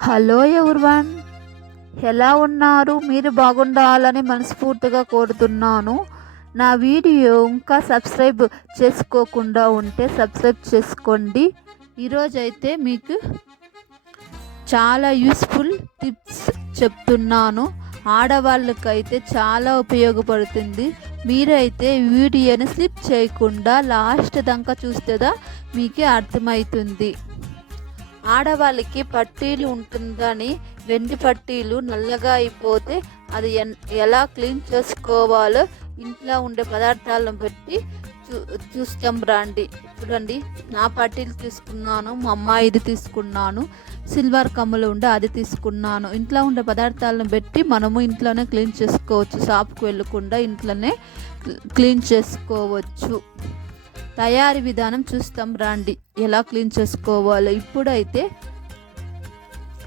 Hello everyone. ఎలా ఉన్నారు? మీరు బాగుండాలని మనస్ఫూర్తిగా కోరుతున్నాను. నా వీడియో ఇంకా సబ్స్క్రైబ్ చేసుకోకుండా ఉంటే సబ్స్క్రైబ్ చేసుకోండి. ఈరోజైతే మీకు చాలా యూస్ఫుల్ టిప్స్ చెప్తున్నాను. ఆడవాళ్ళకైతే చాలా ఉపయోగపడుతుంది. మీరైతే వీడియోని స్లిప్ చేయకుండా లాస్ట్ దాకా చూస్తేదా మీకే అర్థమవుతుంది. ఆడవాళ్ళకి పట్టీలు ఉంటుందని వెండి పట్టీలు నల్లగా అయిపోతే అది ఎన్ ఎలా క్లీన్ చేసుకోవాలో ఇంట్లో ఉండే పదార్థాలను బట్టి చూ చూస్తాం రండి. చూడండి నా పట్టీలు తీసుకున్నాను మా అమ్మాయిది తీసుకున్నాను సిల్వర్ కమ్ములు ఉండే అది తీసుకున్నాను. ఇంట్లో ఉండే పదార్థాలను బట్టి మనము ఇంట్లోనే క్లీన్ చేసుకోవచ్చు షాప్కి వెళ్ళకుండా ఇంట్లోనే క్లీన్ చేసుకోవచ్చు. తయారీ విధానం చూస్తాం రండి. ఎలా క్లీన్ చేసుకోవాలో. ఇప్పుడైతే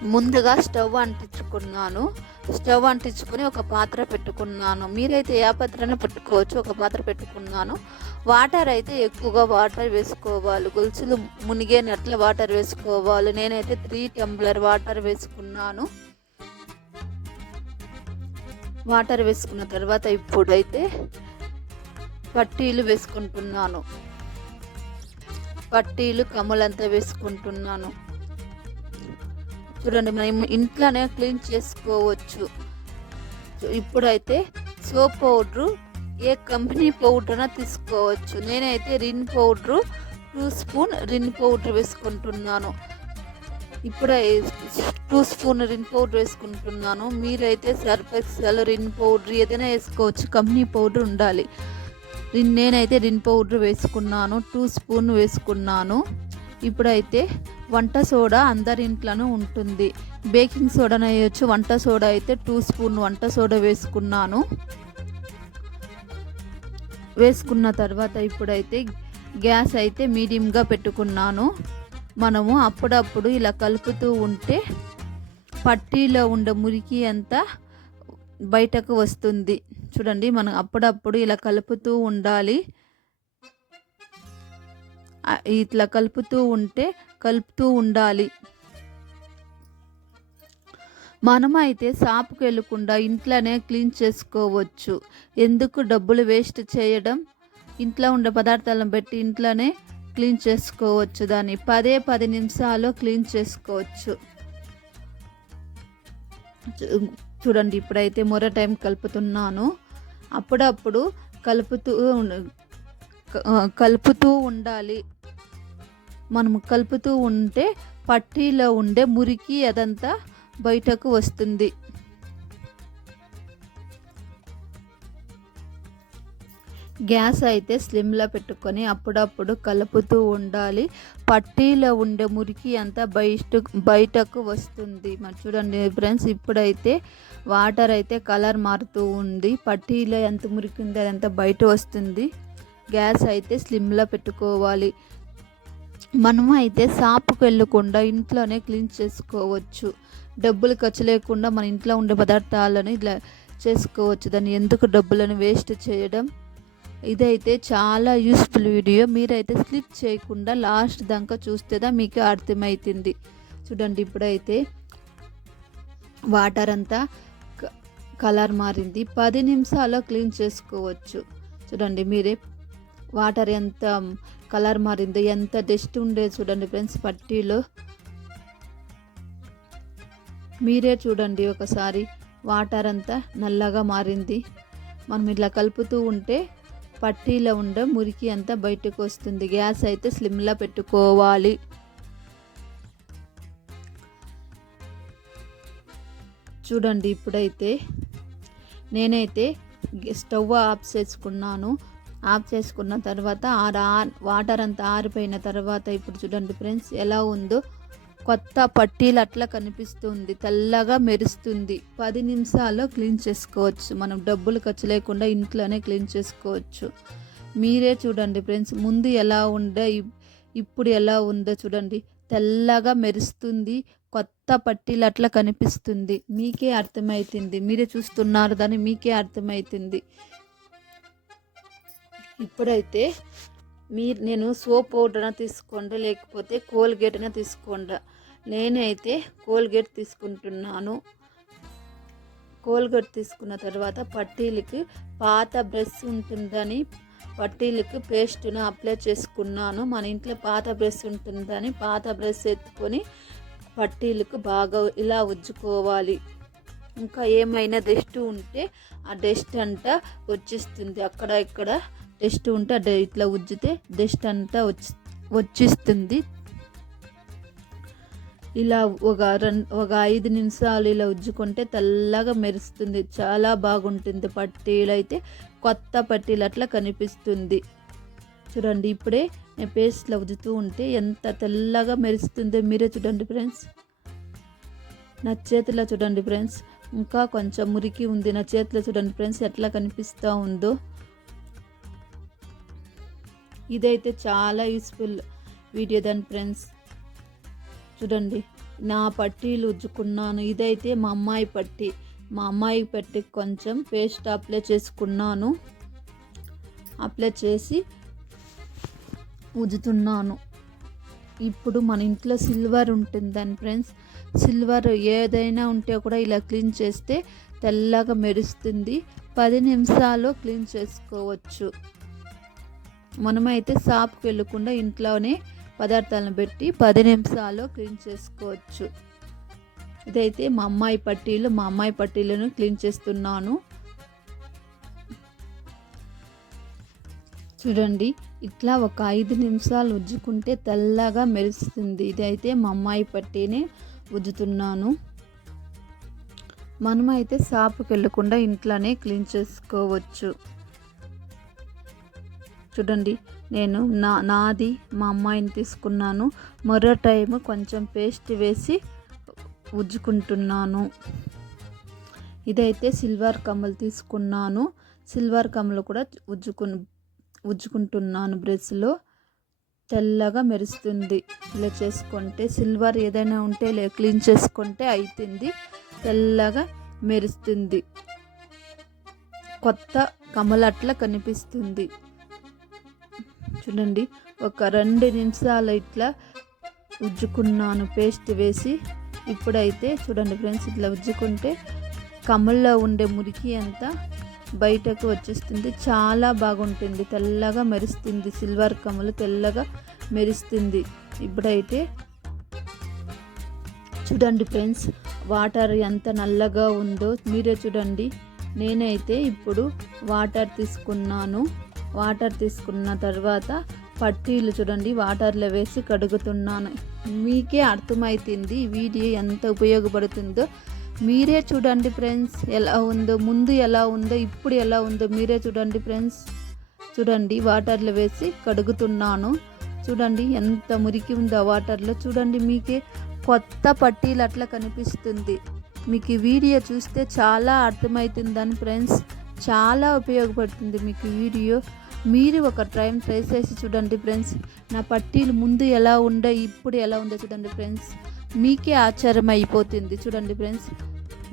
ముందుగా స్టవ్ అంటించుకున్నాను. స్టవ్ అంటించుకొని ఒక పాత్ర పెట్టుకున్నాను. మీరైతే ఏ పాత్రను పెట్టుకోవచ్చు? ఒక పాత్ర పెట్టుకున్నాను. వాటర్ అయితే ఎక్కువగా వాటర్ వేసుకోవాలి. గొలుసులు మునిగేనట్ల వాటర్ వేసుకోవాలి. నేనైతే త్రీ టెంప్లర్ వాటర్ వేసుకున్నాను. వాటర్ వేసుకున్న తర్వాత ఇప్పుడైతే పట్టీలు వేసుకుంటున్నాను. పట్టీలు కమ్మలంతా వేసుకుంటున్నాను. చూడండి మనం ఇంట్లోనే క్లీన్ చేసుకోవచ్చు. ఇప్పుడైతే సోప్ పౌడరు ఏ కంపెనీ పౌడర్ తీసుకోవచ్చు. నేనైతే Rin powder two spoon Rin powder వేసుకుంటున్నాను. ఇప్పుడు టూ స్పూన్ రిన్ పౌడర్ వేసుకుంటున్నాను. మీరైతే సర్ఫ్ రిన్ పౌడర్ ఏదైనా వేసుకోవచ్చు. కంపెనీ పౌడర్ ఉండాలి. నేనైతే రిన్ పౌడర్ వేసుకున్నాను టూ స్పూన్ వేసుకున్నాను. ఇప్పుడైతే వంట సోడా అందరి ఇంట్లోనూ ఉంటుంది. బేకింగ్ సోడా వేయచ్చు వంట సోడా అయితే టూ స్పూన్ వంట సోడా వేసుకున్నాను. వేసుకున్న తర్వాత ఇప్పుడైతే గ్యాస్ అయితే మీడియంగా పెట్టుకున్నాను. మనము అప్పుడప్పుడు ఇలా కలుపుతూ ఉంటే పట్టీలో ఉండే మురికి అంతా బయటకు వస్తుంది. చూడండి మనం అప్పుడప్పుడు ఇలా కలుపుతూ ఉండాలి. ఇట్లా కలుపుతూ ఉంటే కలుపుతూ ఉండాలి. మనమైతే షాప్కి వెళ్ళకుండా ఇంట్లోనే క్లీన్ చేసుకోవచ్చు. ఎందుకు డబ్బులు వేస్ట్ చేయడం? ఇంట్లో ఉండే పదార్థాలను బట్టి ఇంట్లోనే క్లీన్ చేసుకోవచ్చు దాన్ని. పదే పది నిమిషాలు క్లీన్ చేసుకోవచ్చు. చూడండి ఇప్పుడైతే మొర టైం కలుపుతున్నాను. అప్పుడప్పుడు కలుపుతూ కలుపుతూ ఉండాలి. మనం కలుపుతూ ఉంటే పట్టీలో ఉండే మురికి అదంతా బయటకు వస్తుంది. గ్యాస్ అయితే స్లిమ్లో పెట్టుకొని అప్పుడప్పుడు కలుపుతూ ఉండాలి. పట్టీలో ఉండే మురికి అంతా బయట బయటకు వస్తుంది. మరి చూడండి ఫ్రెండ్స్ ఇప్పుడైతే వాటర్ అయితే కలర్ మారుతూ ఉంది. పట్టీలో ఎంత మురికి ఉంది అదంతా బయట వస్తుంది. గ్యాస్ అయితే స్లిమ్లో పెట్టుకోవాలి. మనము అయితే షాప్కి వెళ్ళకుండా ఇంట్లోనే క్లీన్ చేసుకోవచ్చు. డబ్బులు ఖర్చు లేకుండా మన ఇంట్లో ఉండే పదార్థాలను ఇలా చేసుకోవచ్చు. దాన్ని ఎందుకు డబ్బులను వేస్ట్ చేయడం? ఇదైతే చాలా యూస్ఫుల్ వీడియో. మీరైతే స్లిప్ చేయకుండా లాస్ట్ దాకా చూస్తేదా మీకు అర్థమవుతుంది చూడండి ఇప్పుడైతే వాటర్ అంతా కలర్ మారింది. పది నిమిషాల్లో క్లీన్ చేసుకోవచ్చు. చూడండి మీరే వాటర్ ఎంత కలర్ మారిందో ఎంత డస్ట్ ఉండేది చూడండి ఫ్రెండ్స్ పట్టీలో. మీరే చూడండి ఒకసారి. వాటర్ అంతా నల్లగా మారింది. మనం ఇట్లా కలుపుతూ ఉంటే పట్టీలో ఉండే మురికి అంతా బయటకు వస్తుంది గ్యాస్ అయితే స్లిమ్లో పెట్టుకోవాలి. చూడండి ఇప్పుడైతే నేనైతే స్టవ్ ఆఫ్ చేసుకున్నాను. ఆఫ్ చేసుకున్న తర్వాత ఆ వాటర్ అంతా ఆరిపోయిన తర్వాత ఇప్పుడు చూడండి ఫ్రెండ్స్ ఎలా ఉందో కొత్త పట్టీలు అట్లా కనిపిస్తుంది తెల్లగా మెరుస్తుంది. పది నిమిషాల్లో క్లీన్ చేసుకోవచ్చు. మనం డబ్బులు ఖర్చు లేకుండా ఇంట్లోనే క్లీన్ చేసుకోవచ్చు. మీరే చూడండి ఫ్రెండ్స్ ముందు ఎలా ఉండే ఇప్పుడు ఎలా ఉందో చూడండి. తెల్లగా మెరుస్తుంది కొత్త పట్టీలు అట్లా కనిపిస్తుంది. మీకే అర్థమవుతుంది మీరే చూస్తున్నారు దాన్ని మీకే అర్థమవుతుంది ఇప్పుడైతే మీరు నేను సోప్ పౌడర్ తీసుకోండి లేకపోతే కోల్గేట్ అయినా తీసుకోండి? నేనైతే కోల్గేట్ తీసుకుంటున్నాను. కోల్గేట్ తీసుకున్న తర్వాత పట్టీలకి పాత బ్రష్ ఉంటుందని పట్టీలకు పేస్ట్ను అప్లై చేసుకున్నాను. మన ఇంట్లో పాత బ్రష్ ఉంటుందని పాత బ్రష్ ఎత్తుకొని పట్టీలకు బాగా ఇలా ఉజ్జుకోవాలి. ఇంకా ఏమైనా డస్ట్ ఉంటే ఆ డస్ట్ అంతా వచ్చేస్తుంది. అక్కడ ఇక్కడ డస్ట్ ఉంటే అదే ఇట్లా ఉజ్జితే డస్ట్ అంతా వచ్చి వచ్చిస్తుంది. ఇలా ఒక రెండు ఒక ఐదు నిమిషాలు ఇలా ఉజ్జుకుంటే తెల్లగా మెరుస్తుంది. చాలా బాగుంటుంది. పట్టీలు అయితే కొత్త పట్టీలు అట్లా కనిపిస్తుంది. చూడండి ఇప్పుడే నేను పేస్ట్లో ఉజ్జుతూ ఉంటే ఎంత తెల్లగా మెరుస్తుందో మీరే చూడండి ఫ్రెండ్స్. నా చేతిలో చూడండి ఫ్రెండ్స్. ఇంకా కొంచెం మురికి ఉంది. నా చేతిలో చూడండి ఫ్రెండ్స్ ఎట్లా కనిపిస్తూ ఉందో. ఇదైతే చాలా యూస్ఫుల్ వీడియో దాని ఫ్రెండ్స్. చూడండి నా పట్టీలు ఉజ్జుకున్నాను. ఇదైతే మా అమ్మాయి పట్టి. మా అమ్మాయి పట్టి కొంచెం పేస్ట్ అప్లై చేసుకున్నాను. అప్లై చేసి ఉజుతున్నాను ఇప్పుడు మన ఇంట్లో సిల్వర్ ఉంటుందని ఫ్రెండ్స్. సిల్వర్ ఏదైనా ఉంటే కూడా ఇలా క్లీన్ చేస్తే తెల్లగా మెరుస్తుంది. పది నిమిషాల్లో క్లీన్ చేసుకోవచ్చు. మనమైతే షాప్కి వెళ్ళకుండా ఇంట్లోనే పదార్థాలను పెట్టి పది నిమిషాల్లో క్లీన్ చేసుకోవచ్చు. ఇదైతే మా అమ్మాయి పట్టీలు మా అమ్మాయి పట్టీలను క్లీన్ చేస్తున్నాను. చూడండి ఇట్లా ఒక ఐదు నిమిషాలు ఉజ్జుకుంటే తెల్లగా మెరుస్తుంది. ఇదైతే మా అమ్మాయి పట్టీనే ఉజ్జుతున్నాను. మనమైతే షాప్కి వెళ్ళకుండా ఇంట్లోనే క్లీన్ చేసుకోవచ్చు. చూడండి నేను నా నాది మా అమ్మాయిని తీసుకున్నాను. మరో టైం కొంచెం పేస్ట్ వేసి ఉజ్జుకుంటున్నాను. ఇదైతే సిల్వర్ కమ్మలు తీసుకున్నాను. సిల్వర్ కమ్మలు కూడా ఉజ్జుకు ఉజ్జుకుంటున్నాను బ్రష్లో. తెల్లగా మెరుస్తుంది. ఇలా చేసుకుంటే సిల్వర్ ఏదైనా ఉంటే లే క్లీన్ చేసుకుంటే అవుతుంది తెల్లగా మెరుస్తుంది. కొత్త కమలట్ల కనిపిస్తుంది. చూడండి ఒక రెండు నిమిషాలు ఇట్లా ఉజ్జుకున్నాను పేస్ట్ వేసి. ఇప్పుడైతే చూడండి ఫ్రెండ్స్ ఇట్లా ఉజ్జుకుంటే కమ్మల్లో ఉండే మురికి అంతా బయటకు వచ్చేస్తుంది. చాలా బాగుంటుంది తెల్లగా మెరుస్తుంది. సిల్వర్ కమ్మలు తెల్లగా మెరుస్తుంది. ఇప్పుడైతే చూడండి ఫ్రెండ్స్ వాటర్ ఎంత నల్లగా ఉందో మీరే చూడండి. నేనైతే ఇప్పుడు వాటర్ తీసుకున్నాను. వాటర్ తీసుకున్న తర్వాత పట్టీలు చూడండి వాటర్లో వేసి కడుగుతున్నాను. మీకే అర్థమవుతుంది వీడియో ఎంత ఉపయోగపడుతుందో. మీరే చూడండి ఫ్రెండ్స్ ఎలా ఉందో ముందు ఎలా ఉందో ఇప్పుడు ఎలా ఉందో మీరే చూడండి ఫ్రెండ్స్. చూడండి వాటర్లో వేసి కడుగుతున్నాను. చూడండి ఎంత మురికి ఉందో ఆ వాటర్లో. చూడండి మీకే కొత్త పట్టీలు అట్లా కనిపిస్తుంది. మీకు ఈ వీడియో చూస్తే చాలా అర్థమవుతుందని ఫ్రెండ్స్. చాలా ఉపయోగపడుతుంది మీకు ఈ వీడియో. మీరు ఒక టైం ట్రై చేసి చూడండి ఫ్రెండ్స్. నా పట్టీలు ముందు ఎలా ఉండే ఇప్పుడు ఎలా ఉందో చూడండి ఫ్రెండ్స్. మీకే ఆశ్చర్యం అయిపోతుంది చూడండి ఫ్రెండ్స్.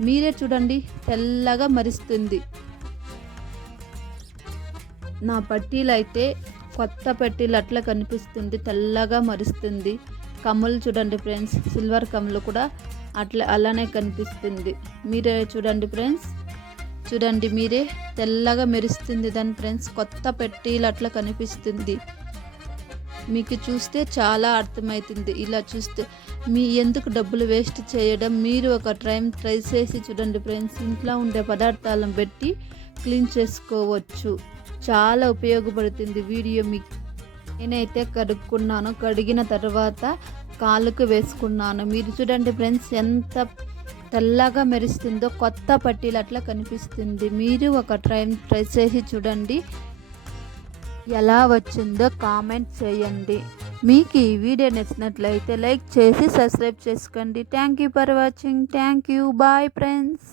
మీరే చూడండి తెల్లగా మరిస్తుంది. నా పట్టీలు అయితే కొత్త పట్టీలు అట్లా కనిపిస్తుంది తెల్లగా మరుస్తుంది. కమ్ములు చూడండి ఫ్రెండ్స్ సిల్వర్ కమ్ములు కూడా అట్లా అలానే కనిపిస్తుంది. మీరే చూడండి ఫ్రెండ్స్. చూడండి మీరే తెల్లగా మెరుస్తుంది దాని ఫ్రెండ్స్. కొత్త పెట్టీలు అట్లా కనిపిస్తుంది. మీకు చూస్తే చాలా అర్థమవుతుంది. ఇలా చూస్తే మీ ఎందుకు డబ్బులు వేస్ట్ చేయడం? మీరు ఒక టైం ట్రై చేసి చూడండి ఫ్రెండ్స్. ఇంట్లో ఉండే పదార్థాలను పెట్టి క్లీన్ చేసుకోవచ్చు. చాలా ఉపయోగపడుతుంది వీడియో మీకు. నేనైతే కడుక్కున్నాను. కడిగిన తర్వాత కాలుకు వేసుకున్నాను. మీరు చూడండి ఫ్రెండ్స్ ఎంత తెల్లగా మెరుస్తుందో కొత్త పట్టీలు అట్లా కనిపిస్తుంది. మీరు ఒక ట్రై ట్రై చేసి చూడండి. ఎలా వచ్చిందో కామెంట్ చేయండి. మీకు ఈ వీడియో నచ్చినట్లయితే లైక్ చేసి సబ్స్క్రైబ్ చేసుకోండి. Thank you for watching thank you bye friends